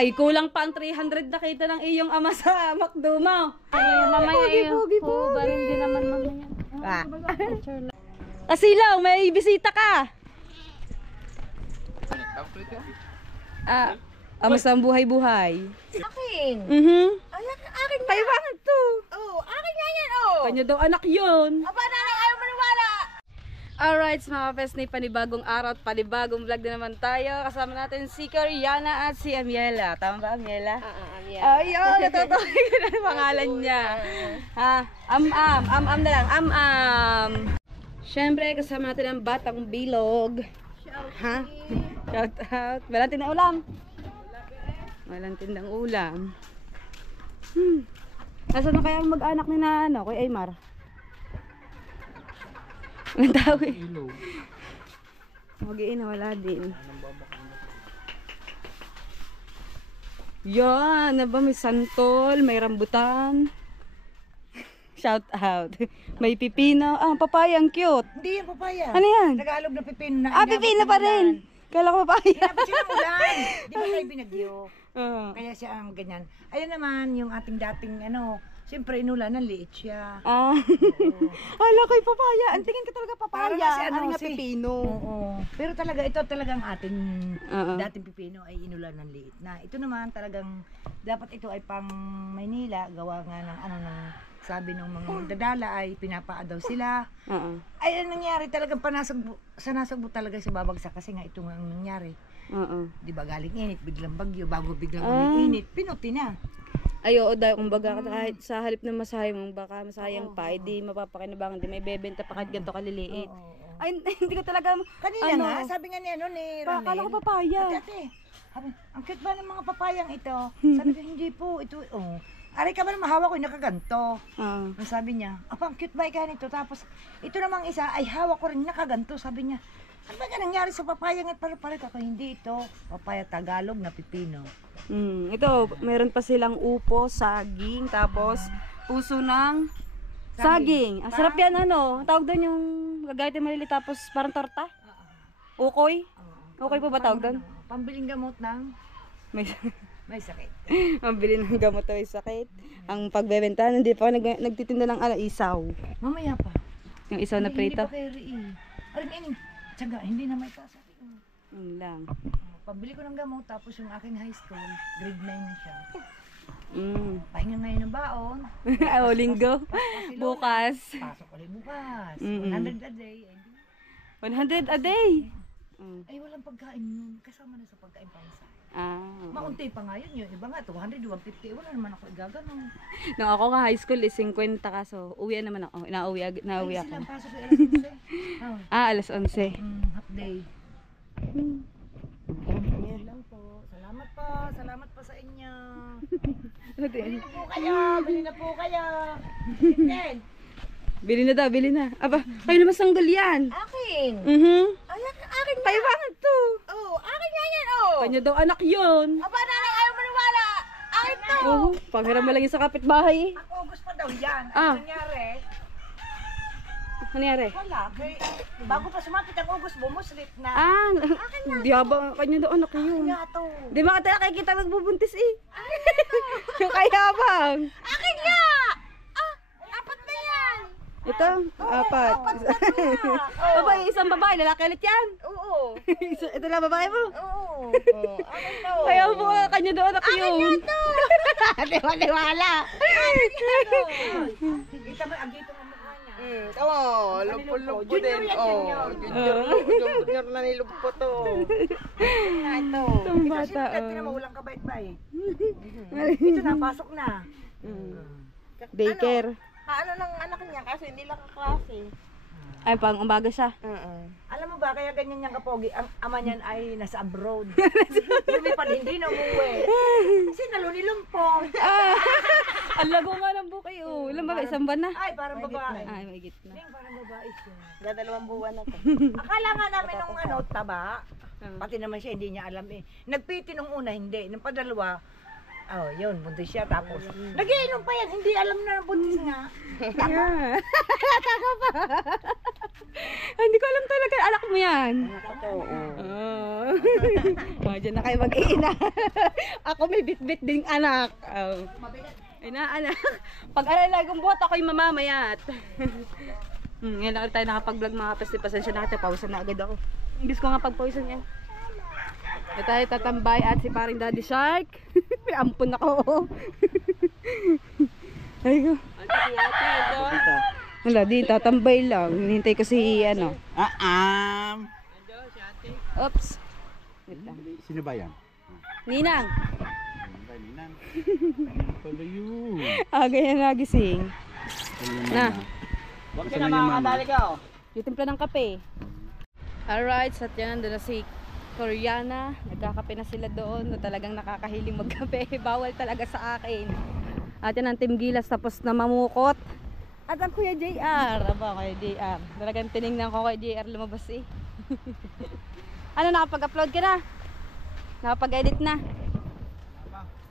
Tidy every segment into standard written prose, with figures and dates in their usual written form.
Ay, kulang pa ang 300 na kita ng iyong ama sa McDo mo. Mamaya yun. Ba rin din naman mamaya. Ah. Kasilaw, may bisita ka. Amas ang buhay-buhay. Akin. Akin Kailangan to. Akin nga yan, Kanya daw anak yun. Aba, nanay, ayaw maniwala. Alright, mga Fesnay, panibagong araw at panibagong vlog na naman tayo. Kasama natin si Coriana at si Amiela. Tama ba, Amiela? Amiela. Ayun, natutuloy ko na yung pangalan niya. Am-am na lang, am-am. Siyempre, kasama natin ang Batang Bilog. Shout out. Walang tindang ulam. Walang tindang ulam. Nasaan na kaya ang mag-anak ni na, Kuya Aymar? Anong tawag? Mag-iina, wala din. Yan, na ba may santol, may rambutan. Shout out. May pipino. Papaya, ang cute. Hindi yan papaya. Ano yan? Tagalog na pipino na. Pipino pa rin. Kala ko papaya. Dapat siya ng ulan. Di ba tayo binagyo? Kaya siya ang ganyan. Ayun naman, yung ating dating siyempre inulan, liit siya. Hala ko'y papaya. Ang tingin ka talaga papaya. Parang nga pipino. Oo. Pero talaga, ito talagang ating dating pipino ay inulan ng liit na. Ito naman talagang, dapat ito ay pang Maynila. Gawa nga ng sabi ng mga dadala ay pinapaa daw sila. Ay, ang nangyari talagang sanasagbo talaga sa babagsak kasi nga ito nga ang nangyari. Di ba galing init, biglang bagyo, bago biglang init, pinuti na. Ayo, dahil kumbaga kahit sa halip ng masahe mo, baka masayang pa, di mapapakinabangan, di may bebenta pa kahit ganito kaliliit. Ay, hindi ko talaga, kanina nga, sabi nga ni Ronel. Akala ko papaya. Ate, ang cute ba ng mga papayang ito? Sabi ko, hindi po, ito, aray ka ba na mahawa ko yung nakaganto? Ang sabi niya, ang cute ba ikaw nito? Tapos, ito namang isa, ay hawak ko rin nakaganto. Sabi niya, ano ba nga nangyari sa papaya at palit ako? Hindi ito, papaya Tagalog na pipino. Ito, meron pa silang upo, saging, tapos puso ng saging. Ang sarap yan, tawag doon yung gagayitin maliliit, tapos parang torta? Ukoy? Ukoy po ba tawag doon? Pambiling gamot ng may sakit. Mabili ng gamot na may sakit. Ang pagbebenta, hindi pa ako nagtitinda ng isaw. Mamaya pa. Yung isaw na prito. Hindi pa kayo rin. Tsaga, hindi na may kasabi. Yun lang. Pabili ko ng gamot, tapos yung aking high school, grade 9 na siya. Pahinga ngayon ng baon. Linggo. Bukas. Pasok ulit bukas. 100 a day. 100 a day? Ay, walang pagkain yun. Kasama na sa pagkain pangsa. Maunti pa nga yun. Yung iba nga, 200, 150. Wala naman ako igagano. Nung ako nga high school, 50 ka. So, uwi naman ako. Nauwi ako. Ay, silang pasok yung alas 11. Alas 11. Half day. Yan lang po. Salamat po sa inyo. Bili na po kayo. Bili na po kayo. Bili na daw, bili na. Aba, kayo naman sanggol yan. Akin. Ay, akin nga. Kailangan to. Akin nga yan, Kanya daw anak yun. Aba, nanay, ayaw maniwala. Akin to. Panghiram mo lang yung sa kapitbahay. Ang August pa daw yan. Ano nangyari? Ano nangyari? Wala. Bago pa sumapit ang August, bumuslit na. Akin nga. Di ba, kanya daw anak yun. Akin nga to. Di ba ka nakikita magbubuntis Yung kayabang. Akin nga. Apat na yan. Ito, apat. Aba, isang babae, lalaki ulit yan. Oo. Ito lang babae mo. Oo. Akin to. Kaya mo, kanya daw anak yun. Akin nga to. Di wala. Kita mo, agito mo mukha niya. Lumpo din. Junior na nilumpo to. Nga ito. Itong Ito bata, sino mo walang kabait-bait. Ito napasok na. Daycare. Ano ng anak niya kasi hindi lang kaklase. Ay, pang umaga siya. Alam mo ba, kaya ganyan niyang kapogi, ang ama niyan ay nasa abroad. Lumipad, hindi na umuwi. Kasi nalunilumpong. Ang lago nga ng bukay, Ilan ba? Isang buwan na? Ay, parang babae. Ay, may gitna. Hindi, parang babae siya. Dadalawang buwan na to. Akala nga namin nung taba, pati naman siya, hindi niya alam Nagpiti nung una, hindi. Nung padalawa, yun, buntis siya. Tapos, nagiinom pa yan, hindi alam na buntis nga. Hindi ko alam talaga, anak mo yan. Totoo. Oh, dyan na kayo mag-iina. Ako may bit-bit ding anak. Oh. Ay na, anak. Pag alalagang buhat, ako'y mamamayat. Ngayon lang tayo nakapag-vlog mga kapatid. Pasensya na kita, pawisan na agad ako. Imbis ko nga pagpawisan yan. Ito tayo tatambay at si paring Daddy Shark. May ampun ako. Ay ko. Wala, di tatambay lang. Hinihintay ko si ano. Oops. Wait lang. Sino ba yan? Ninang. Ninang. Pala yun. Ganyan nagising. Na. Huwag ka na makakadali ka. Yung timpla ng kape. Alright, sa yan nandun na si Koreana. Nagkakape na sila doon. No, talagang nakakahiling magkape. Bawal talaga sa akin. At yan ang Team Gilas tapos na mamukot. At ang Kuya JR. Aba, Kuya JR. Talagang tinignan ko Kuya JR lumabas eh. Ano, nakapag-upload ka na? Nakapag-edit na?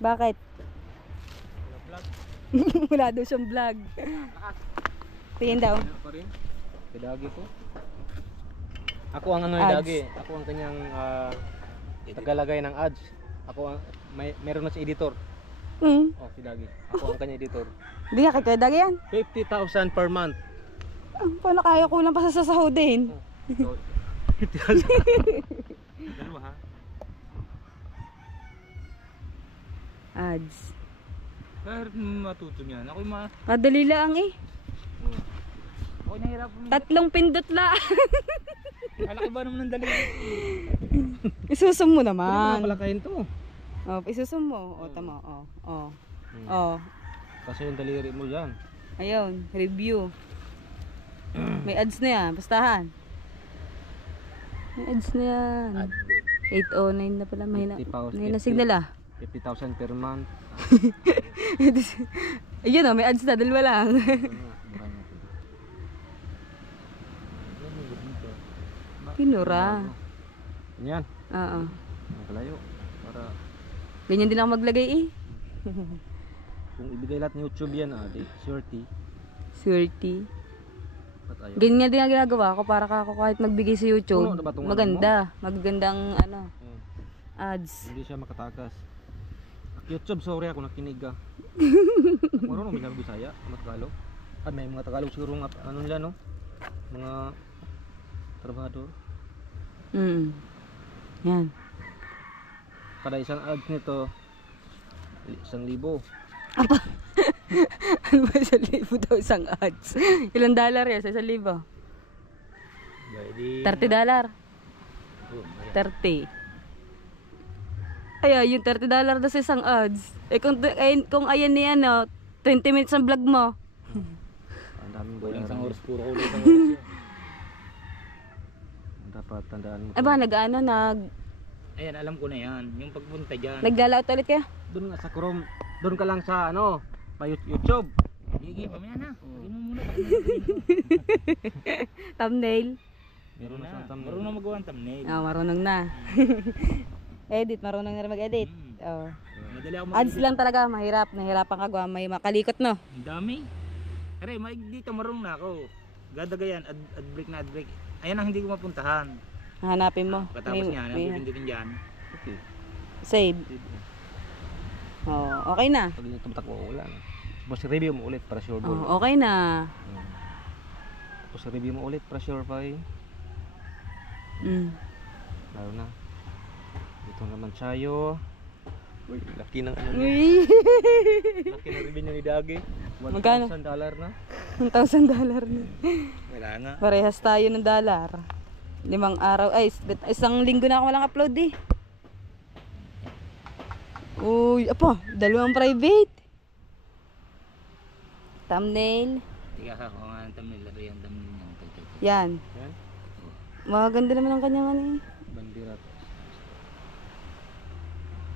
Bakit? Wala daw siyang vlog. Tingin daw. Dagi ko. Ako ang ano ni Ads. Dagi. Ako ang kanyang tagalagay ng ads. Ako ang meron na si editor. Hmm. Oh, si Dagi. Ako ang kanya editor. Hindi nga kay Dagi yan. 50,000 per month. Paano kaya kulang pa sa sasahudin? So, 50,000. Dalawa ha? Ads. Pero matuto niyan. Ako Madali lang eh. ako nahirapan. 3 pindot la. Malaki ba naman ng daliri? Isusum mo Ano naman. palakayin to? Oh, isusum mo. O, tama. Oh, oh. Oh. Kasi yung daliri mo dyan. Ayun, review. May ads na yan, bastahan. May ads na yan. 809 na pala, may na signal ah. 50,000 per month. Ayun oh, may ads na, dalawa lang. Pinura. Yan. Oo. Nakalayo. Para Ganyan din ako maglagay eh. kung ibigay lahat ng YouTube yan, di surety. Surety. Ba't ayaw? Ganyan din ang ginagawa ko para ako kahit magbigay sa YouTube. Puno na ba tong Maganda. Magandang ano, ads. Hindi siya makatakas. YouTube, sorry ako nakinig ka. Marunong bilang Bisaya, mga Tagalog. At may mga Tagalog siguro nga, ano nila no? Mga trabahador. Yan. Kada isang ads nito, 1,000. Ano ba 1,000 daw isang ads? Ilang dollar yan sa 1,000? $30. 30. Ay, yung $30 na sa isang ads. Eh kung ayan ni ano, 20 minutes ang vlog mo. Ang daming kulang isang oras, puro kulang isang oras. Dapat tandaan mo. Ay ba, Ayan, alam ko na yan. Yung pagpunta dyan. naglalaot ulit ka? Doon nga sa Chrome, doon ka lang sa ano, pa YouTube. Gigi, pamaya na. Lagyan mo muna. Thumbnail? Meron na sa thumbnail. Marunong magawa ng thumbnail. Marunong na. Edit, marunong na rin mag-edit. Oh. Madali ako Ads lang talaga, mahirap. Nahirapan ka gawa, may makalikot no. Ang dami. Aray, dito marunong na ako. Gadagayan, ad break na ad break. Ayan ang hindi ko mapuntahan. Hanapin mo. Katapos niya, napipindutin dyan. Okay. Save. Oh, okay na. Pag yung tumatak mo, wala na. Tapos review mo ulit para sure ball. Oh, okay na. Tapos review mo ulit para sure pa eh. Lalo na. Ito naman sayo. Uy, laki ng ano. Uy. Laki ng review ni Dagi. Magkano? $1,000 na. $1,000 na. Wala nga. Parehas tayo ng dollar. 5 araw. Ay, isang linggo na ako walang upload eh. Uy, apa, 2 private. Thumbnail. Tiga ka kung ang thumbnail. Laro yung thumbnail niya. Yan. Yan. Maganda naman ang kanyang ano eh. Bandirat.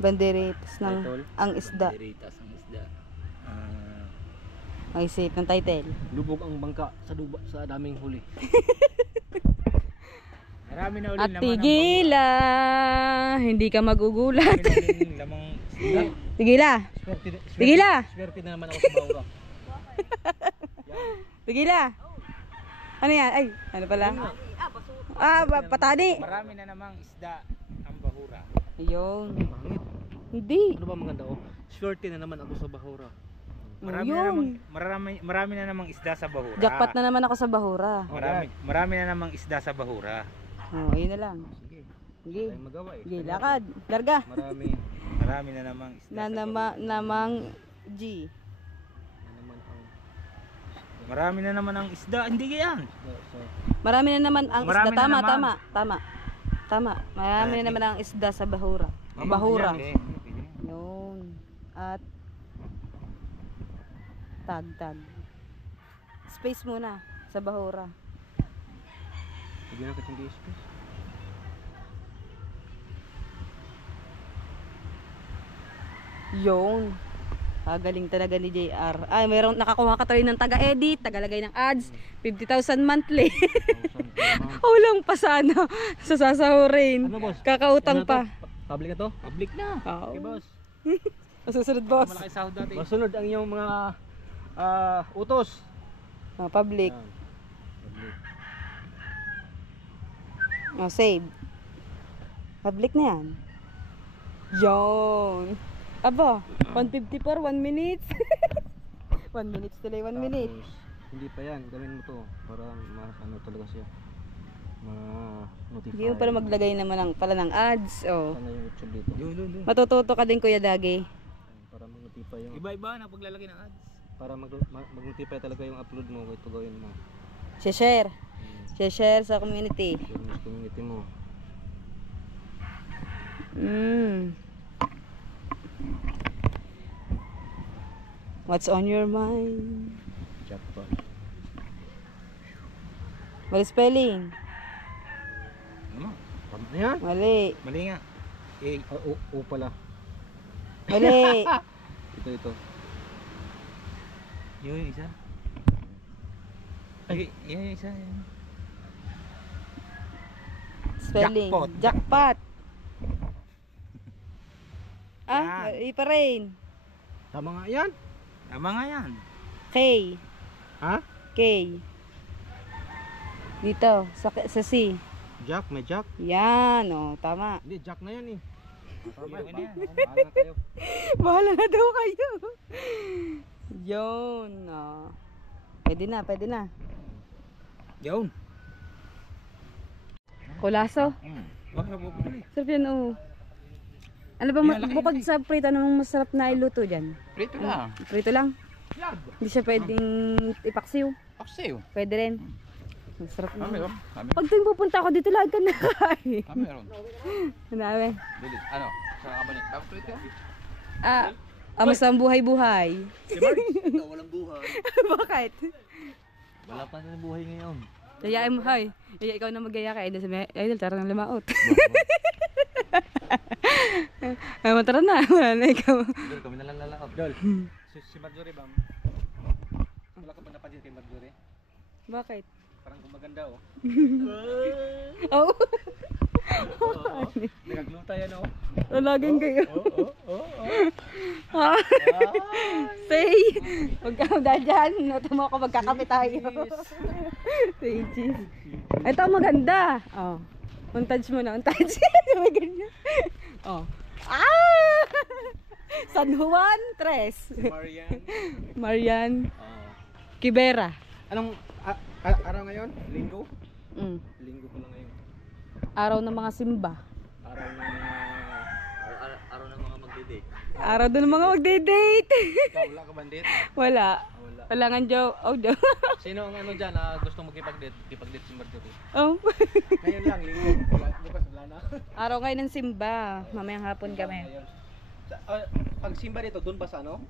Banderitas ng Title. ang isda. Deritas ang isda. Ay, safe ng title. Lubog ang bangka sa daming huli. Marami na ulit At naman. tigila, hindi ka magugulat. Lamang isda. Tigila, tigila, Swerte na naman ako sa bawra. tigila. Ano yan? Ay, ano pala? Patani. Marami na namang isda. Ambo. Ayun. Pangit. Hindi. Ano ba maganda oh? Swerte na naman ako sa Bahura. Marami na namang isda sa Bahura. Jackpot na naman ako sa Bahura. Marami na namang isda sa Bahura. Oh, ayun na lang. Sige. Sige. Tayong magawa eh. Sige, lakad. Larga. Marami na namang isda sa Bahura. Namang G. Marami na naman ang isda. Hindi yan. Marami na naman ang Marami isda. na Tama, naman. tama. Marami na naman ang isda sa Bahura. Bahura. Okay. Yun. At tag. Space muna sa Bahura. Sige na kitang space. Yun. Galing talaga ni JR. Ay, mayroong nakakuha ka tayo ng taga-edit, tagalagay ng ads, 50,000 monthly. Ulang pa sana sa sasahurin. Ano, boss? Kakautang Ano to? pa. Public na to? Public na. Oo. Okay, boss. Masusunod, boss. Malaki sahod dati. Masunod ang iyong mga utos. Public. Yan. Public. Save. Public na yan. Yun. Aba, 154, 1 minute. 1 minute delay, 1 minute. Tapos, hindi pa yan. Gawin mo to para ano talaga siya. Ma-notify. Hindi mo pala maglagay naman pala ng ads. Oh. Sana yung YouTube dito. Yun. Matututo ka din, Kuya Dagi. Para mag-notify yung Iba-iba na paglalagay ng ads. para mag-notify talaga yung upload mo, ito gawin mo. Share. Share sa community. Share mo sa community mo. What's on your mind? Jackpot. Mali spelling. Ano? Ano yan? Mali. Mali nga. O pala. Mali. Ito. Yung isa. Ay, yung isa. Spelling. Jackpot. Jackpot. Yan. Mali pa rin. Tama nga yan. Tama nga yan. K. Ha? K. Dito, sa C. Jack, may Jack. Yan, oh, tama. Hindi, Jack na yan eh. Tama Okay na yan. Bahala na kayo. Bahala na daw kayo. Yun, oh. Pwede na. Yun. Kulaso. Wag na bubuli. Sarap yan, oh. Ano ba, bukod sa prito, anong masarap na iluto dyan? Prito lang. Prito lang? Hindi siya pwedeng ipaksiw. Paksiw. Pwede rin. Masarap na. Meron. Pag tuwing pupunta ako dito, lahat ka na kain. Meron. Hanapin. Dili. Ano? Sa kabalit. Tapos prito. Basta ang buhay-buhay. Ikaw walang buhay. Bakit? Wala pa na buhay ngayon. Yayain mo, hay. Ikaw na mag-yaya ka. Idol, tara ng lamaot. Ay, tara na. Wala na ikaw. Dol, kami na lang lalakad. Dol. Si Marjorie ba? Wala ka ba napansin kay Marjorie? Bakit? Parang gumaganda oh. Oo. Nagagluta yan oh. Laging kayo. Say, huwag ka dyan. Nota mo ako, magkakape tayo. Say, cheese. Ito maganda. Oh. Montage mo na, montage. May ganyan. Oh. San Juan, Tres. Marian. Kibera. Anong araw ngayon? Linggo? Linggo pala ngayon. Araw ng mga simba. Araw ng mga magde-date. Araw doon ng mga magde-date. Ikaw, wala ka bandit? Wala. Wala. Wala nga Joe. Oh, Joe. Sino ang ano dyan na gusto magkipag-date? Kipag-date si Marjorie. Oh. Ngayon lang, linggo. Bukas wala na. Araw kayo ng simba. Mamayang hapon kami. Pag simba dito, doon ba sa ano?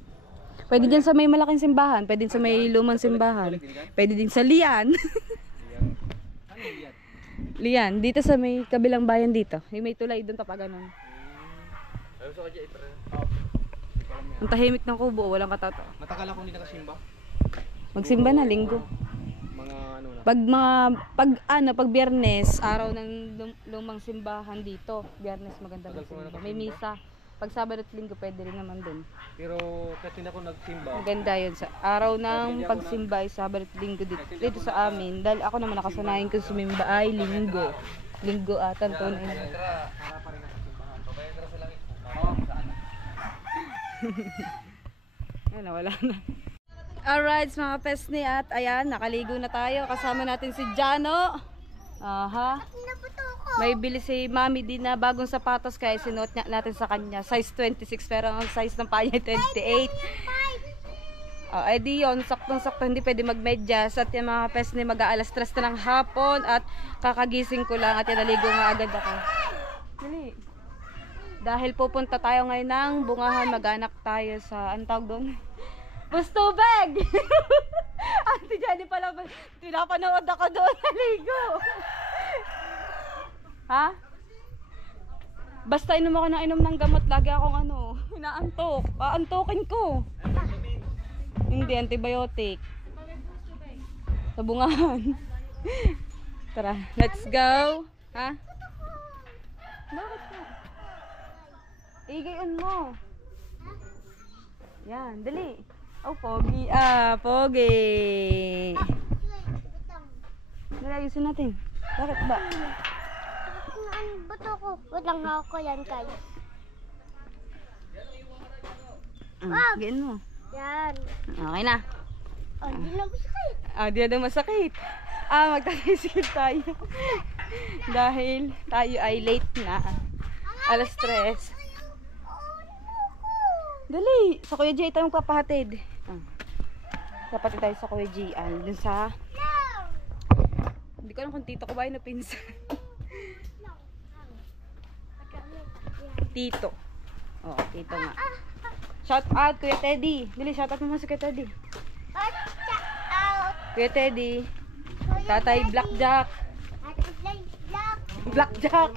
Pwede din sa may malaking simbahan. Pwede din sa may lumang simbahan. Pwede din sa Lian. Ano yan? Lian. Dito sa may kabilang bayan dito. Yung may tulay doon kapag ganun. Ayaw sa kanya ito. Ang tahimik ng kubo. Walang katato. Matagal ako hindi nakasimba. Magsimba na linggo. Mga ano na. Pag Biyernes, araw ng lumang simbahan dito. Biyernes maganda Tagal ko na magsimba. May misa. Pag Sabado at Linggo pwede rin naman dun. Pero kahit hindi ako nagsimba. Maganda yun sa araw ng pagsimba ay Sabado at Linggo dito sa amin. Dahil ako naman nakasanayin ko sumimba ay Linggo. Linggo atan to na yun. Ayan, wala na. Alright, mga pesni, at ayan, nakaligo na tayo. Kasama natin si Jano. Aha. May bili si Mami din na bagong sapatos kaya sinuot natin sa kanya. Size 26 pero ang size ng paa niya 28. Ay di yun, saktong-sakto, hindi pwede magmedyas. At yung mga pesni, mag-aalas 3 na ng hapon at kakagising ko lang at naligo nga agad ako. Dali. Dahil pupunta tayo ngayon ng bungahan, mag-anak tayo sa, anong tawag doon? Bustubeg! Ate Jenny pala, pinapanood ako doon, naligo. Ha? Basta inom ako ng gamot, lagi akong ano, inaantok. Aantokin ko. Hindi, antibiotic. Sa bungahan. Tara, let's go. Ha? Bakit ka? Igayon mo. Yan, dali. Oh, pogi. Pogi. Dali, ayusin natin. Bakit ba? Ba't ako? Walang ako yan, guys. Igayon mo. Yan. Okay na. Oh, hindi na masakit. Di na masakit. Magta-tricycle tayo. Dahil tayo ay late na. Alas 3. Dali, sa Kuya Jay tayo magpapahatid. Dapat tayo sa Kuya Jay. Dun sa... Hindi ko alam kung tito ko ba yun na pinsan. Tito. Oo, tito nga. Shout out Kuya Teddy. Dali, shout out mo si Kuya Teddy. Kuya Teddy. Tatay Blackjack. Blackjack.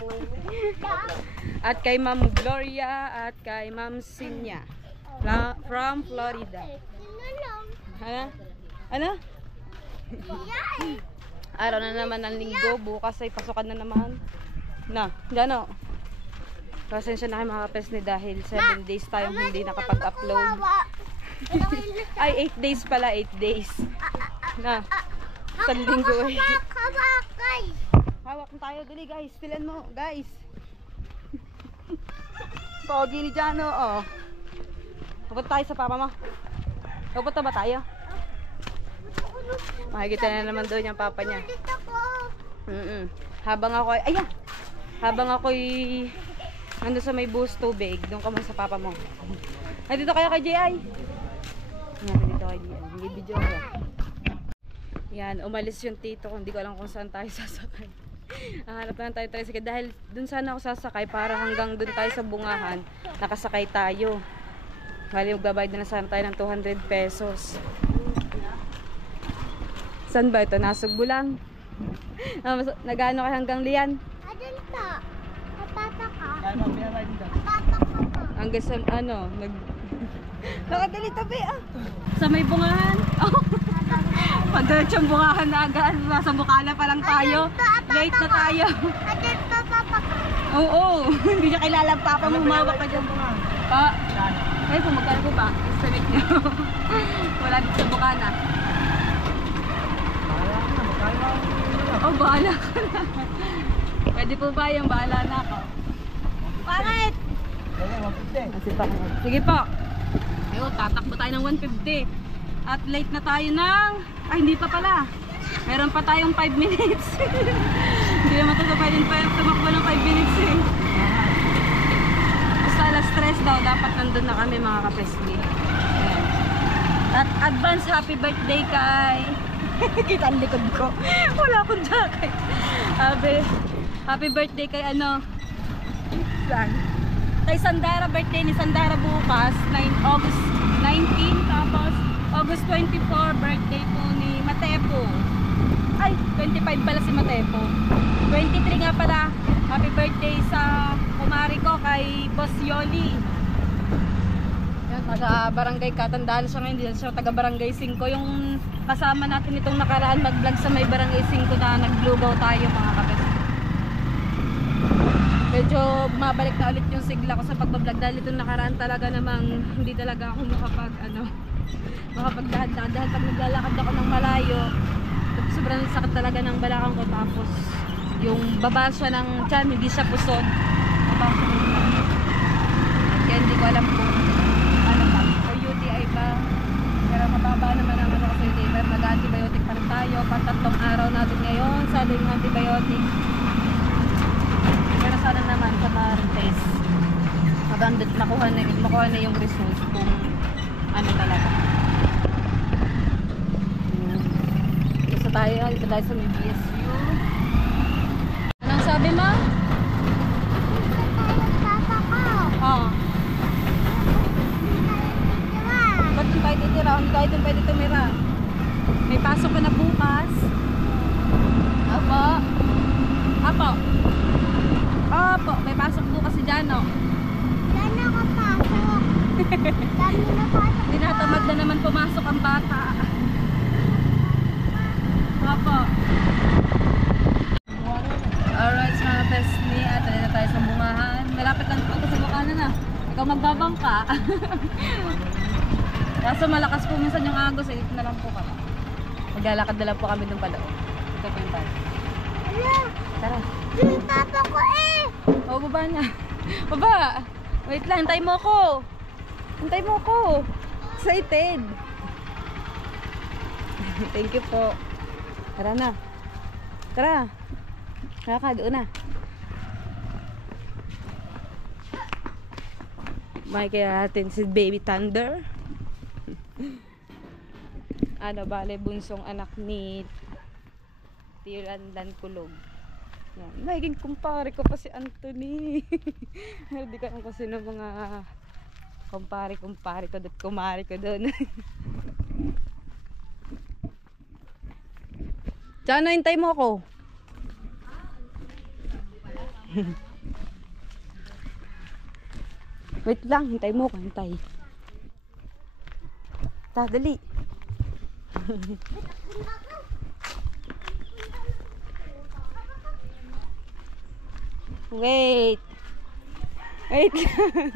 At kay Ma'am Gloria at kay Ma'am Sinya. From Florida. Ano? Araw na naman ng linggo. Bukas ay pasukan na naman. Gano. Pasensya na kayo mga kapesni dahil 7 days tayong hindi nakapag-upload. Ay, 8 days pala. 8 days. Sa linggo eh. Hawak na tayo. Dali guys. Tilan mo. Guys. Pogi ni Jano. Oh. Pupunta tayo sa papa mo. Pupunta ba tayo? Makikita na naman doon yung papa niya. Habang ako ay... Ayan! Habang ako'y... Nandun sa may bus tubig. Doon ka muna sa papa mo. Ay, dito kayo kay J.I. Yan, dito kay J.I. Hindi video ko. Yan, umalis yung tito ko. Hindi ko alam kung saan tayo sasakay. Hanap na tayo tricycle dahil dun sana ako sasakay para hanggang dun tayo sa bungahan nakasakay tayo. Bali magbabayad na sana tayo ng 200 pesos. Saan ba ito? Nasugbo lang. Nagano ka hanggang Lian? Adun pa. Patata ka. Hanggang sa ano nakadali tabi sa may bungahan. Pagdating bungahan na agad, nasa Bukala pa lang tayo. Late na tayo. Adun pa, papa ka. Oo, hindi niya kilala ang papa mo, humawak ka dyan. Ay, kung magkano po ba? Estimate niyo. Wala dito sa Bukana. Bahala ka na. Pwede po ba yung bahala na ako? Bakit? Sige po. Ayun, tatakbo tayo ng 150. At late na tayo ng... Ay, hindi pa pala. Meron pa tayong 5 minutes. Hindi naman ito pwede pa tumakbo ng 5 minutes eh. Basta alas 3 daw, dapat nandun na kami mga kapesli. At advance happy birthday kay... Kita ang likod ko. Wala akong jacket. Happy birthday kay ano... Saan? Kay Sandara, birthday ni Sandara bukas, August 19, tapos August 24, birthday po ni Matepo. Ay, 25 pala si Matepo. 23 nga pala, happy birthday sa kumari ko kay Boss Yoli. Yan, taga-barangay Katandaan siya ngayon, siya taga-barangay 5. Yung kasama natin itong nakaraan mag-vlog sa may barangay 5 na naglugaw tayo mga kapatid. Medyo mabalik na ulit yung sigla ko sa pagbablog dahil itong nakaraan talaga namang hindi talaga ako makapagdahad-dahad dahil pag naglalakad ako ng malayo sobrang sakit talaga ng balakang ko, tapos yung baba siya ng tiyan, hindi siya pusod, baba siya ng tiyan. Kaya hindi ko alam kung ano makuha na yung result kung ano talaga. Dito tayo sa may BSU. Anong sabi mo? Papa ko. Oo. Ba't doon tayo titira? Hindi tayo doon pwede tumira. May pasok ka na bukas. Apo. Apo. Opo, may pasok bukas si Jano. Yan ako pasok. Dami na pasok. Tinatamad na naman pumasok ang bata. Opo. Alright mga bestie, at na tayo sa bungahan. Malapit lang ito sa bukanan na. Ikaw magbabangka. Kaso malakas po minsan yung agos, dito na lang po kami. Maglalakad na lang po kami doon pala. Ito po yung tayo. Hala, Tara. yung papa ko eh. Oo, baba niya. Baba! Wait lang, hintay mo ko. Hintay mo ko. Excited. Thank you po. Tara na. Tara. Tara ka, doon na. May kaya natin si Baby Thunder. Ano, bale, bunsong anak ni Tirandan Kulog. Yan. Naging kumpare ko pa si Anthony. Hindi ka kasi ng mga kumpare ko doon, kumare ko doon. Diyan, hintay mo ako. Wait lang, hintay mo ako, hintay. Dali. Wait lang.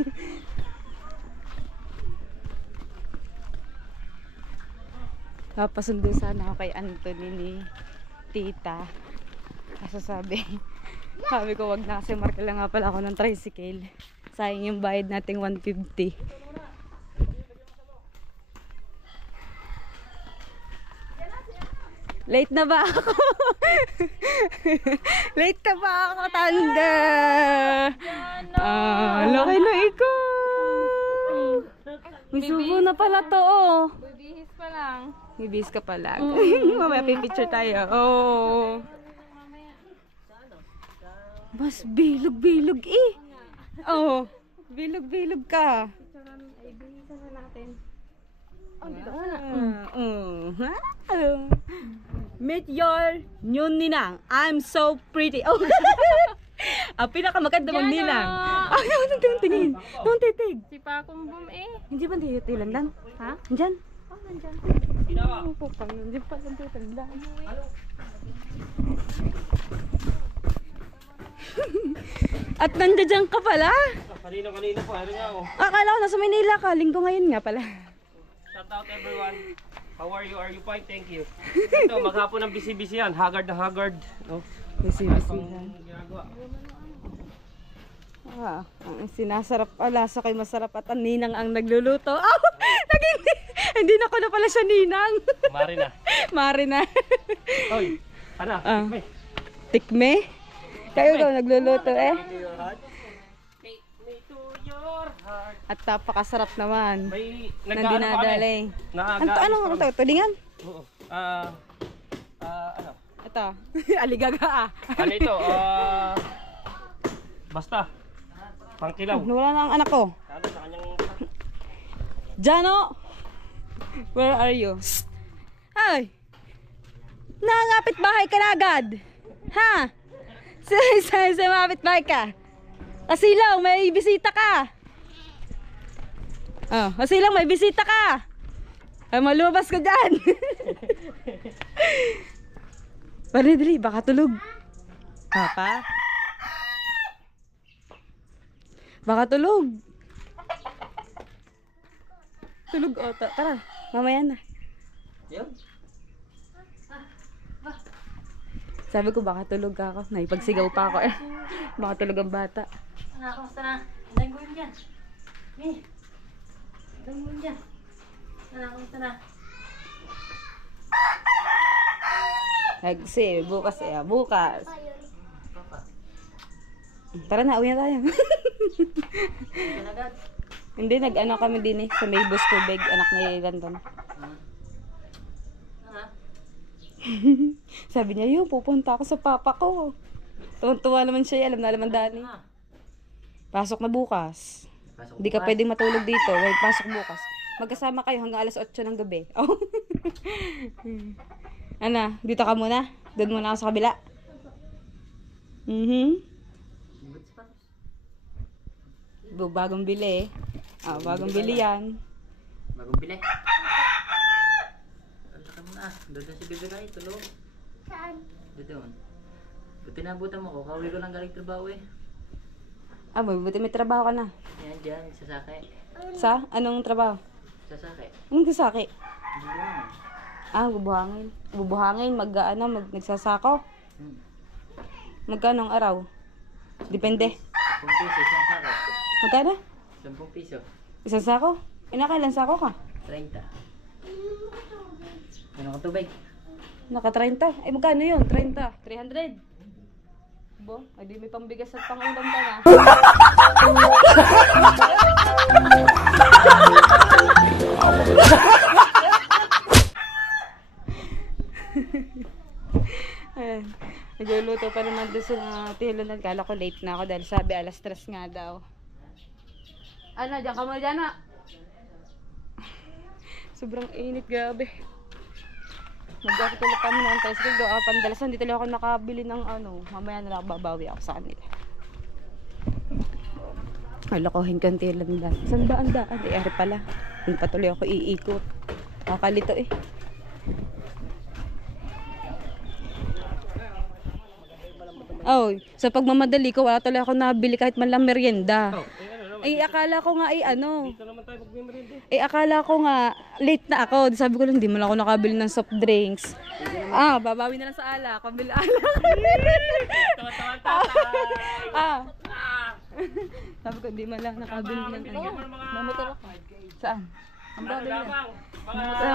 Papasundo sana ako kay Anthony ni Tita. Kaso sabi ko wag na kasi marka lang nga pala ako ng tricycle. Sayang yung bayad nating 150. Late na ba ako? Late na ba ako, Tanda? Laki na ikaw. May subo na pala to, oh. Bibihis pa lang. Bibihis ka pala. Mamaya pipicture tayo. Oh. Mas bilog-bilog eh. Oh. Bilog-bilog ka. Ay, bihisan na natin. Meet your new ninang. I'm so pretty. Oh. Ang pinakamaganda mong ninang. Ay, don't tingin. Don't titig. Si Pakong Boom eh. Hindi ba hindi tilandan? Ha? Diyan. Oh, nandyan. Ano po pang hindi pa lang tilandan. At nandiyan ka pala? Kanina po, ano nga ako. Akala ko nasa Manila ka. Linggo ngayon nga pala. Shout out everyone. How are you? Are you fine? Thank you. Ito, maghapon ng busy-busy yan. Haggard na haggard. Oh. Busy-busyhan. Ginagawa. Ang sinasarap lasa kay masarap at ang ninang ang nagluluto. Oh, hindi na ko na pala siya ninang. Mari na. Mari na. Hoy, ano? Tikme. Tikme? Kayo daw nagluluto eh. Take me to your heart. At napakasarap naman. May Nang nag-ano pa kami. dinadalay. Nag-aayos Anong pa kami. tulingan? Oo. Ano? Ito. Aligaga ah. Ano ito? Basta. Pangkilaw. Wala na ang anak ko. Sabi sa kanyang... Jano! Where are you? Ay! Nangapit bahay ka na agad! Ha? Sa mapit bahay ka? Kasilaw, may bisita ka! Oh, kasilaw, may bisita ka! Ay, malubas ka dyan! Dali, baka tulog. Papa? Baka tulog. Tulog o. Tara, mamaya na. Sabi ko baka tulog ako. Naipagsigaw pa ako eh. Baka tulog ang bata. Kamusta na? Anong gawin dyan? Anong gawin dyan? Kamusta na? Nagsi, bukas eh. Bukas. Tara na, uwi na tayo. Hindi, nag-ano kami din sa may bus tubig, anak ni Landon. Sabi niya, yun, pupunta ako sa papa ko. Tuwan-tuwa naman siya, alam na naman Dani. Pasok na bukas. Hindi ka pwedeng matulog dito, wait, pasok bukas. Magkasama kayo hanggang alas 8 ng gabi. Oh. Ano, dito ka muna? Doon muna ako sa kabila. Bagong bili bagong bili yan. Bagong bili. Saka mo na. Doon si Bebe Ray, tulog. Saan? Doon. Buti nabutan mo ko. Kauwi ko lang galing trabaho eh. Buti may trabaho ka na. Yan dyan, sasakay. Sa? Anong trabaho? Sasakay. Anong kasaki? Hindi lang. Bubuhangin. Bubuhangin, nagsasako. Magkano ang araw? Depende. 10 piso, isang sako. Magkano? 10 piso. Isang sako? Nakailan sako ka? 30. Ano ka tubig? Naka 30. Magkano yun? 30. 300. Bo, di may pambigas at pangulam ka na. Ayan. Nagluluto pa naman doon sa tilunan. Kala ko late na ako dahil sabi alas 3 nga daw. Ano, diyan ka muna dyan na. Sobrang init, grabe. Mag-artula pa muna ang test ko. Pandalasan, dito lang ako nakabili ng ano. Mamaya na lang babawi ako sa kanila. Alakohin ko ang tilunan. Saan ba ang daan? Ari pala. Hindi patuloy ako iikot. Kakalito eh. Oh, sa pagmamadali ko, wala tuloy ako nabili kahit man lang merienda. Akala ko nga ano. Dito naman tayo magmerienda. Akala ko nga late na ako. Sabi ko lang, hindi man ako nakabili ng soft drinks. Babawi na lang sa alak. Pabili alak. Sabi ko, hindi man lang nakabili ng ano. Mamotor ako. Saan? Ang bagal na.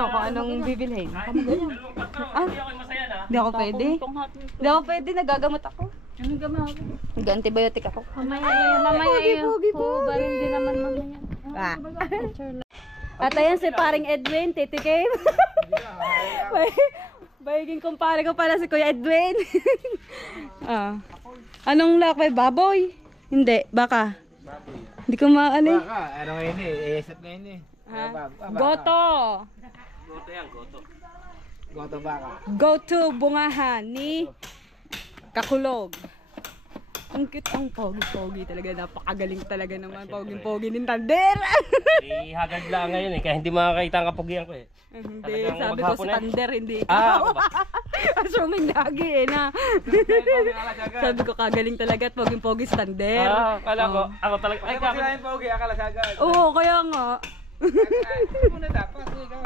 Kung anong bibilhin. Hindi ako pwede. Hindi ako pwede, nagagamot ako. Anong gamot? Nag-antibiotic ako. Mamaya yun. Barin din naman mamaya. At ayan si paring Edwin, titikim. Bayigin kumpare ko pala si Kuya Edwin. Anong lakbay? Baboy? Hindi, baka. Hindi ko maano. Baka, ano ngayon eh, esat ngayon eh. Goto. Goto yan, goto. Goto baka. Goto bungahan ni Kakulog. Ang cute, ang pogi-pogi talaga. Napakagaling talaga naman. Pogi-pogi ni Tander. Hagad lang ngayon eh, kaya hindi makakita ang kapugian ko eh. Hindi, sabi ko si Tander, hindi Ako ikaw. ba? Assuming lagi eh na. Sabi ko kagaling talaga at pogi-pogi si Tander. Akala ko, ako talaga. Ay, kasi lang yung pogi, akala sagad. Oo, kaya nga. Hindi mo na dapat, ikaw.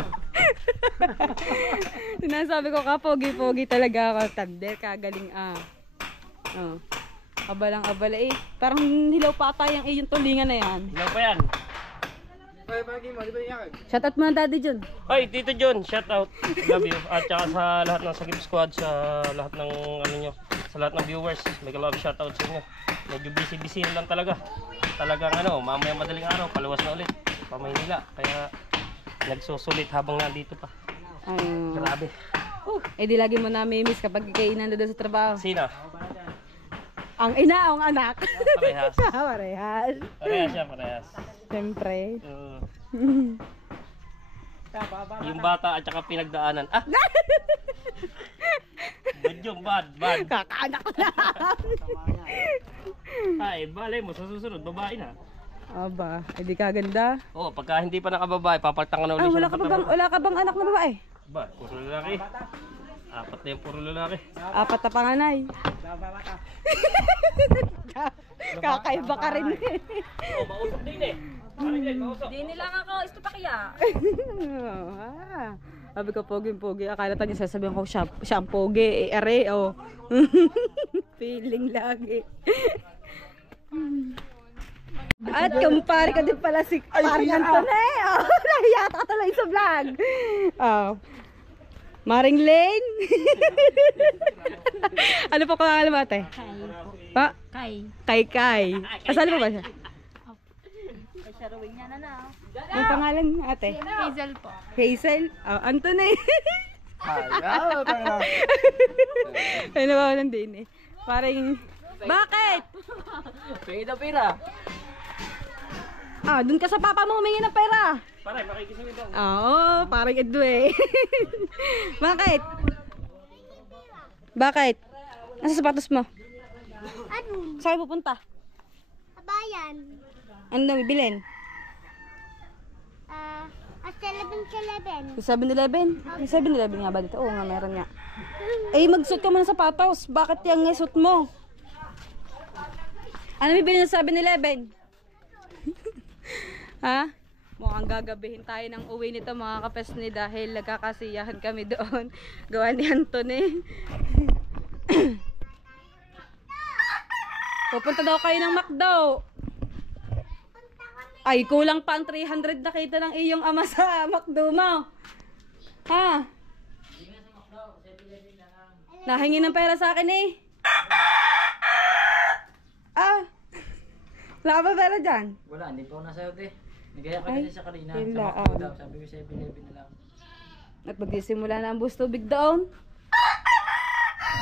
Sinasabi ko ka, pogi-pogi talaga ako. Tander, kagaling Abalang-abala eh. Parang hilaw pa tayo yung tulingan na yan. Ilan pa yan? Ay, pagi mo, di ba yakag? Shoutout mo na daddy Jun. Hoy, Tito John, shout out. Love you. At saka sa lahat ng Sagip Squad, sa lahat ng ano nyo, sa lahat ng viewers, may love shout out sa inyo. Medyo busy lang talaga. Talagang mamaya madaling araw, paluwas na ulit. Pa Maynila. Kaya nagsusulit habang nandito pa. Grabe. Di lagi mo na miss kapag kainan doon sa trabaho. Sino? Ang ina, ang anak. Parehas. Parehas. Parehas siya, parehas. Siyempre. Yung bata at saka pinagdaanan. Bad yung bad. Kakaanak na. Ay, balay mo, sa susunod, babae na. Aba, di kaganda. Oo, pagka hindi pa nakababa, papaltan ka na ulit. Wala ka bang anak na babae? Ba, puro lalaki. Apat na yung puro lalaki. 4 na panganay. Kakaiba ka rin. Oo, mausap din eh. Mausap. Di nila nga ako, isto pa kaya. Sabi ko, pogi-pogi. Akala tayo sasabihin ko, siya ang pogi. Feeling lagi. At kumpare ko din pala si Paring Antonay. Nahiyata ka tuloy sa vlog. Maring Lane. Ano po kung alam ate? Pa? Kay. Kay. Kasali mo ba siya? Ang pangalan ate? Hazel po. Hazel? Oh, Anthony. Ano ba lang din eh. Parang, bakit? Pengi na pera. Ah, dun ka sa papa mo humingi ng pera. Pare, makikisawin daw. Oo, parang ito eh. Bakit? Bakit? Nasa sapatos mo? Ano? Saan pupunta? Kabayan. Ano daw bibilin? At 7-Eleven. Sa 7-Eleven? May 7-Eleven nga ba dito? Oo nga, meron nga. Eh, magsuot ka muna ng sapatos. Bakit yung suot mo? Ano bibili ng 7-Eleven? Ha? Mukhang gagabihin tayo ng uwi nito mga kapesni dahil nagkakasiyahan kami doon. Gawa ni Anthony. Pupunta daw kayo ng McDo. Ay, kulang pa ang 300 na kita ng iyong ama sa McDo mo. Ha? Nahingi ng pera sa akin eh. Ah. Wala ka ba pera dyan? Wala, hindi pa ako nasayaw eh. Nagaya ka kasi sa kanina. Sa wala, McDo daw. Sabi ko 7-Eleven na lang. At magsisimula na ang bus tubig doon.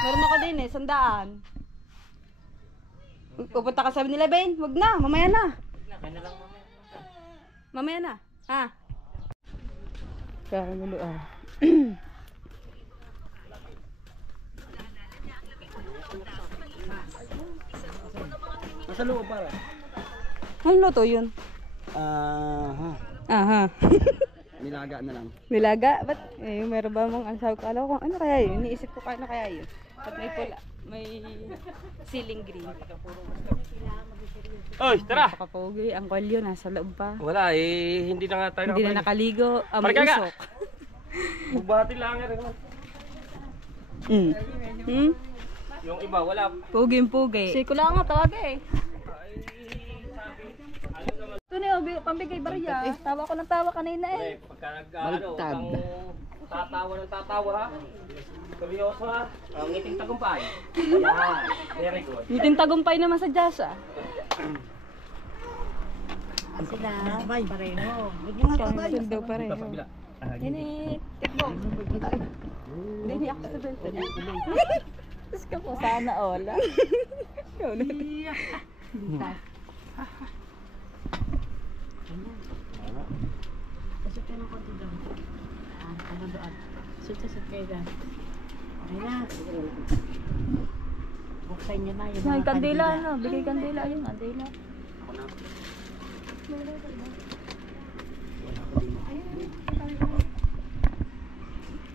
Meron ako din eh, 100. Pupunta ka sa 7-Eleven? Wag na, mamaya na. Kaya na lang mamaya. Mamaya na. Ha? Kaya gulo ah. Nasa loob para. Ano luto yun? Aha. Nilaga na lang. Nilaga? Ba't? Eh, meron ba mong ano? Sabi ko, alam ko, ano kaya yun? Iniisip ko ano kaya yun? At may pula, may ceiling green. Oy, tara! Pakapogi, ang kwalyo, nasa loob pa. Wala eh, hindi na nga tayo Hindi na nakaligo, may Parang usok. Bubati lang nga rin naman. Yung iba, wala. Puging-pugi. Siko lang nga, tawag eh. Ito na yung pambigay bariya. Tawa ko ng tawa kanina eh. Pagka nag-ano, tatawa ng tatawa ha. Seryoso ha. Ang ngiting tagumpay. Yan. Very good. Ngiting tagumpay naman sa Diyas ah. Sila, pareho. Kaya daw pareho. Ini, tikbo. Hindi ako sa bento niya. Tapos ka po sana all. Ikaw na. Pasok ka ng konti doon. Ano doon? Sut kayo doon. Okay na. Buksan niyo na yung May mga kandila, no? Bigay kandila yun, kandila.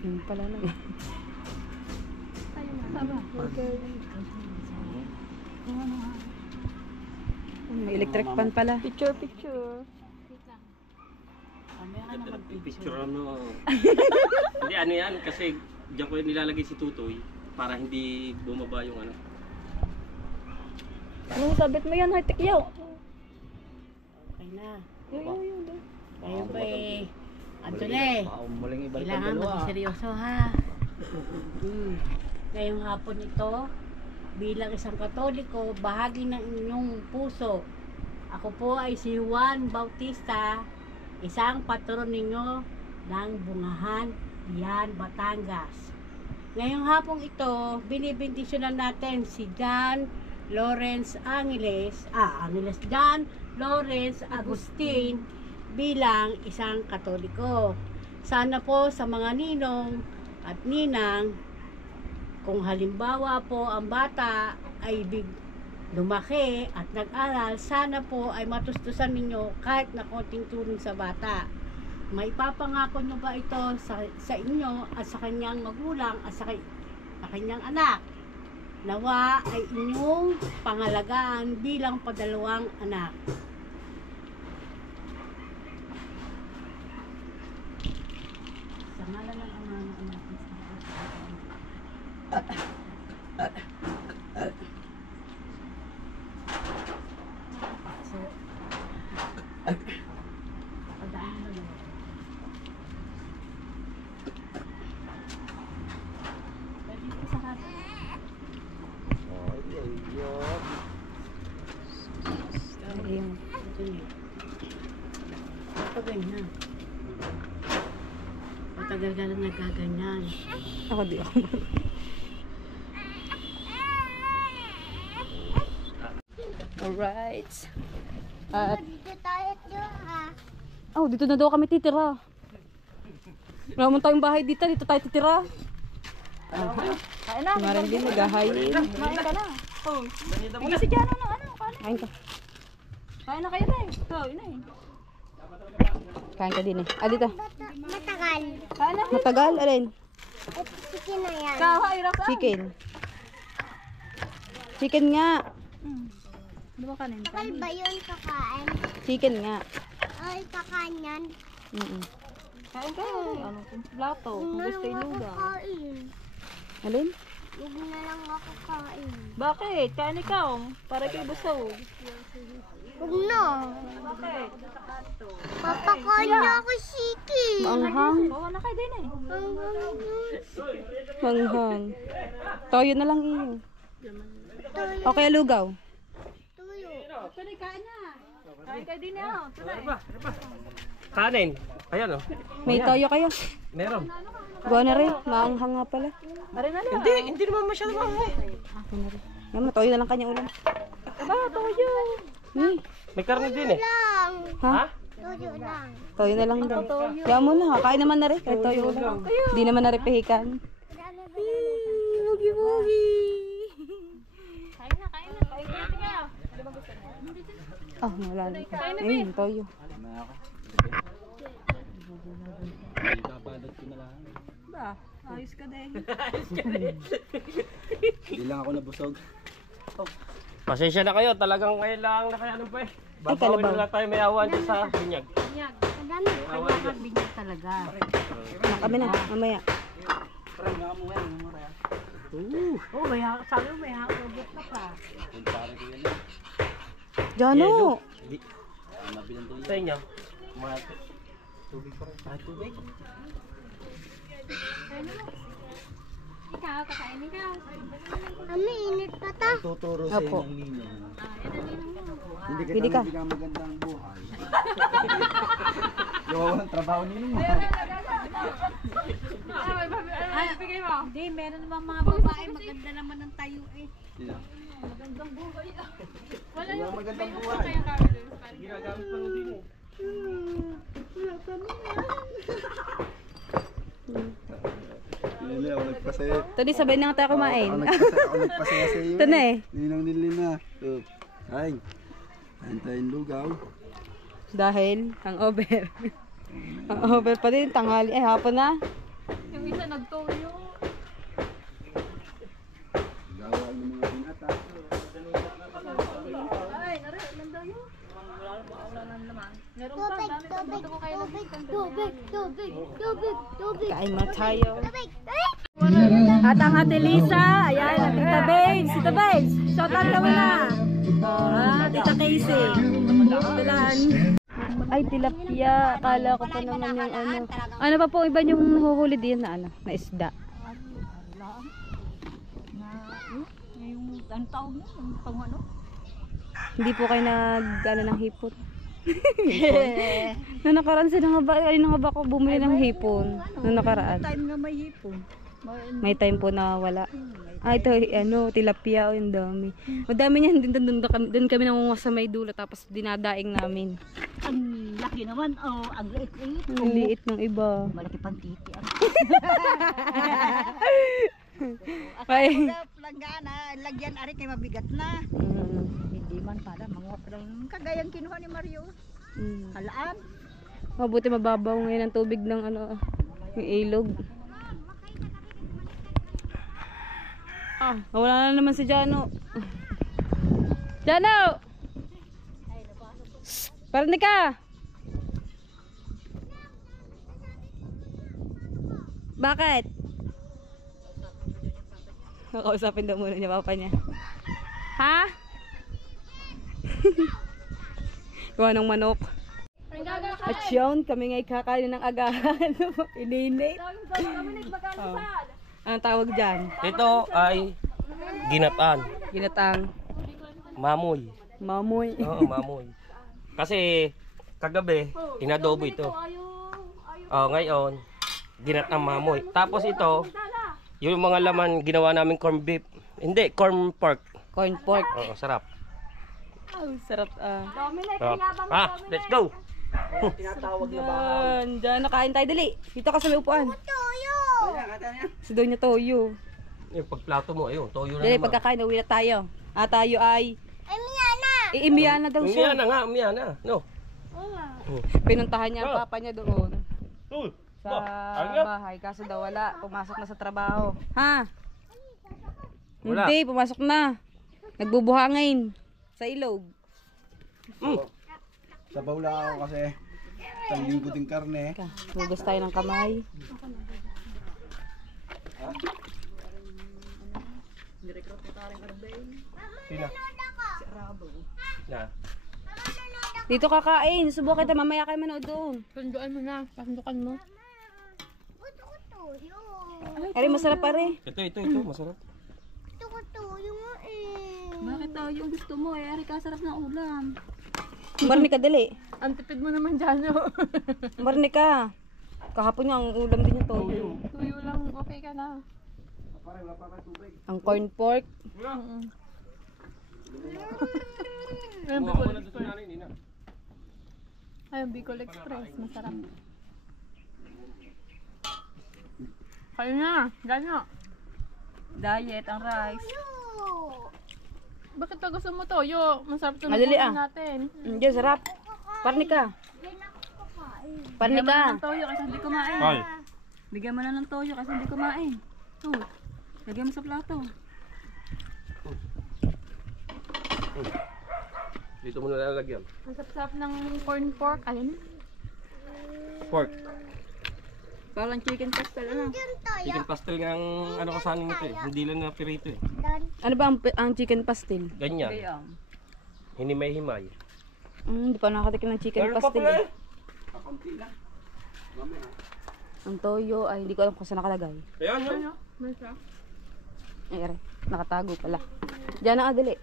Yun pala lang. May electric pan pala. Picture, picture. Picture ano. Hindi ano yan kasi diyan ko nilalagay si Tutoy para hindi bumaba yung ano. Ano, sabit mo yan, high-tech yaw. Okay na. Yun. Kayo ba eh. Antone, kailangan maging seryoso ha. Ngayong hapon ito, bilang isang Katoliko, bahagi ng inyong puso. Ako po ay si Juan Bautista, isang patron ninyo ng Bungahan, Yan, Batangas. Ngayong hapon ito, binibindisyonan natin si John Lawrence John Lawrence Agustin bilang isang Katoliko. Sana po sa mga ninong at ninang, kung halimbawa po ang bata ay lumaki at nag-aral, sana po ay matustusan ninyo kahit na konting tulong sa bata. Maipapangako nyo ba ito sa inyo at sa kanyang magulang at sa kanyang anak? Nawa ay inyong pangalagaan bilang padalawang anak. Sa ngalan ng Ama ng Anak at sa pa ganyan. Matagal ka na nagkaganyan. Ako di ako. Alright. At, Dito tayo oh, dito na daw kami titira. Wala mo tayong bahay dito tayo titira. Kain na. Maraming din naghahayin. Kain ka na. Ay, si Jano na ano, kain ka. Kain na kayo na eh. Ikaw, ina eh. Kain ka din eh. Ah, dito. matagal. Kain na. Matagal, alin? At sige na yan. Ikaw, hirap ka. Chicken. Chicken nga. Ano ba kanin? Matagal ba yun kakain? Chicken nga. Ay, kakain yan. Kain ka. Ano kung plato? Kung Huwag na gusto lang ako ilugaw. kain. Alin? Huwag na lang ako kain. Bakit? Kain ikaw. Para kayo busog. Huwag na. Bakit? Papakain na ako siki. Maanghang. Bawa na kayo din eh. Manghang. Toyo na lang iyo. Tuyo. Okay, lugaw. Tuyo. Tuloy, kain na. Kain kayo din eh. Tuloy. Kanin. Ayan, oh. May toyo kayo. Meron. Gawa na rin. Maanghang nga pala. Hindi naman masyado mahal. Yan, toyo na lang kanyang ulam. Aba, toyo. May karne din eh. Lang. Ha? Tuyo lang. Toyo na lang daw. Kaya mo na, kain naman na rin. Kahit toyo ulam. Hindi naman na rin pihikan. Bugi-bugi. Kain na, kain na. Kain na, tingnan. Ah, wala na. Ayun, toyo. Ibabalot ko na lang. Ba, ayos ka din. Hindi lang ako nabusog. Pasensya na kayo. Talagang ngayon lang na kaya ano pa eh. Babawin kalabaw. na lang tayo may awan dyan sa binyag. Madami. Kailangan binyag talaga. Kami na, mamaya. Oh, may sabi mo may hakabot na pa. Jano! Sa inyo. Mga tubig pa rin. Tubig? Ikaw, kakain ikaw. Ami, init pa ta. Tuturo sa Apo. ng ninyo. Hindi Pili ka. ka magandang buhay. Yung trabaho ninyo mo. Ay, bigay mo. Hindi, meron namang mga babae. Maganda naman ang tayo eh. Magandang buhay. Ginagamit pa rin din eh. Hindi ako nagpasaya. Ito di, sabay na nga tayo kumain. Ako nagpasaya sa iyo. Ito na eh. Ninong nilina. Ay. Kain tayong lugaw. Dahil, hangover. Hangover pa din, tanghali. Eh, hapon na. Yung isa nagtoyo. Gawa ng mga binata. Ay, nari, landayo. Meron pa, Tubig, dami pa tubig, dito ko kayo. tubig, tubig, tubig, tubig, tubig. Kain mo tayo. Tubig, tubig. At ang Ate Lisa, ayan, at Tita Babes. Tita Babes, shout out ka muna. Tita Casey. Tulan. Ay, tilapia. Akala ko pa naman yung ano. Ano pa po iba yung nahuhuli din na ano, na isda. Yung, ang tawag mo, yung pang ano? Hindi po kayo ano ng hipon. Nung nakaraan sila nga ba, ay nga ba ako bumili ng hipon. Nung nakaraan. Time na may hipon. May time po na wala. Ah, ito, ano, tilapia, oh, yung dami. Madami niyan, doon kami nangunguha sa may dulo, tapos dinadaing namin. Ang laki naman. Oh, ang liit-liit. Ang liit ng iba. Malaki pang titi. Ay. Planggana, lagyan ari kay mabigat na. Hindi man pala, mga kagayang kinuha ni Mario. Halaan. Mabuti mababaw ngayon ang tubig ng ano, yung ilog. Ah, wala na naman si Jano. Jano! Parinig ka! Bakit? Kakausapin daw muna niya papa niya. Ha? Gawa ng manok. At yun, kami ngay kakain ng agahan. Ininit. Oh. Anong tawag dyan? Ito ay ginataan. Ginatang Mamoy. mamoy. Oo, mamoy. Kasi kagabi, inadobo ito. Oh, ngayon, ginat ng mamoy. Tapos ito, yung mga laman ginawa namin corn beef. Hindi, corn pork. Corn pork. Oo, sarap. Sarap ah. Let's go. Diyan, nakain tayo dali. Dito ka sa may upuan. Toyo! Si Doña Toyo. Yung pagplato mo, ayun, toyo na Dali, naman. pagkakain, uwi na tayo. Tayo ay Ay, Miana! iimiyana daw Umiya siya. na nga, umiya na. No. Pinuntahan niya ang papa niya doon. Sa Ano? bahay. Kaso daw wala. Pumasok na sa trabaho. Ha? Wala. Hindi, pumasok na. Nagbubuhangin. Sa ilog. Sabaw lang ako kasi isang linggo din karne. Hugas tayo ng kamay. Sino? Na. Dito kakain. Subukan kita. Mamaya kayo manood doon. Sunduan mo na. Pasundukan mo. Gusto ko toyo. Ari, masarap pare. Ito, masarap. Gusto ko toyo nga eh. Bakit daw yung gusto mo eh? Ari, kasarap ng ulam. Barni ka dali. Ang tipid mo naman dyan, no? Barni ka. Kahapon nga ang ulam din yung toyo. Tuyo lang, okay ka na. Ang corn pork. Ayun, Bicol Express. Ayun, Bicol Express. Masarap. Kayo na. Gano'n. Diet ang rice. Bakit ka gusto mo toyo? Masarap ito Madali, natin. Diyan, sarap. Parni ka. Parni Bigyan mo na ka. ng toyo kasi hindi kumain. Ay. Bigyan mo na ng toyo kasi hindi kumain. Lagyan mo sa plato. Dito mo na lalagyan. Ang sarap ng corn pork. Ayun. Pork. Parang chicken pastel, ano? Chicken pastel nga ang ano kasanin nito eh. Hindi lang na pirito eh. Ano ba ang chicken pastel? Ganyan. Hinimay-himay. Hindi pa nakatikim ng chicken pastel eh. Ang toyo ay hindi ko alam kung saan nakalagay. Ayan, yun. Ay, aray. Nakatago pala. Diyan na dali.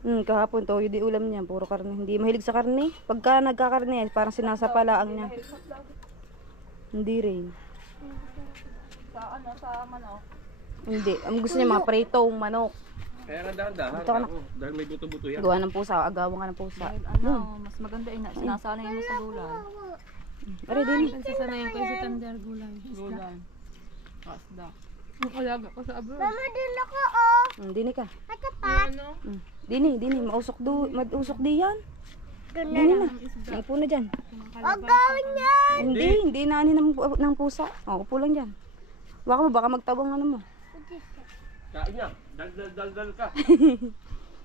Kahapon toyo di ulam niya. Puro karne. Hindi mahilig sa karne. Pagka nagkakarne, parang sinasapalaan niya. Hindi rin. Sa manok. Hindi. Ang gusto niya mga pritong manok. Kaya nga dahan-dahan Ito ka na. ako. Dahil may buto-buto yan. Gawa ng pusa. Agawan ka ng pusa. Mas maganda sinasanay mo sa gulay. Aray, din. Sasanayin ko sa tandar gulay. Gulay. Kasda. Ang alaga ko sa abroad. Mama, din ako oh. Dini ka. Katapat. Dini. Mausok di yan. Dini na. Naipo na dyan. Huwag gawin yan. Hindi na ani ng pusa. Upo lang dyan. Baka mo, baka magtabong ano mo. Kain niya. Dal ka.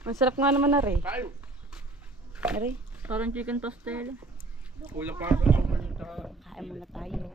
Masarap nga naman na rin. Kain. Aray, Parang chicken pastel. Kulang pa ako. kain muna tayo.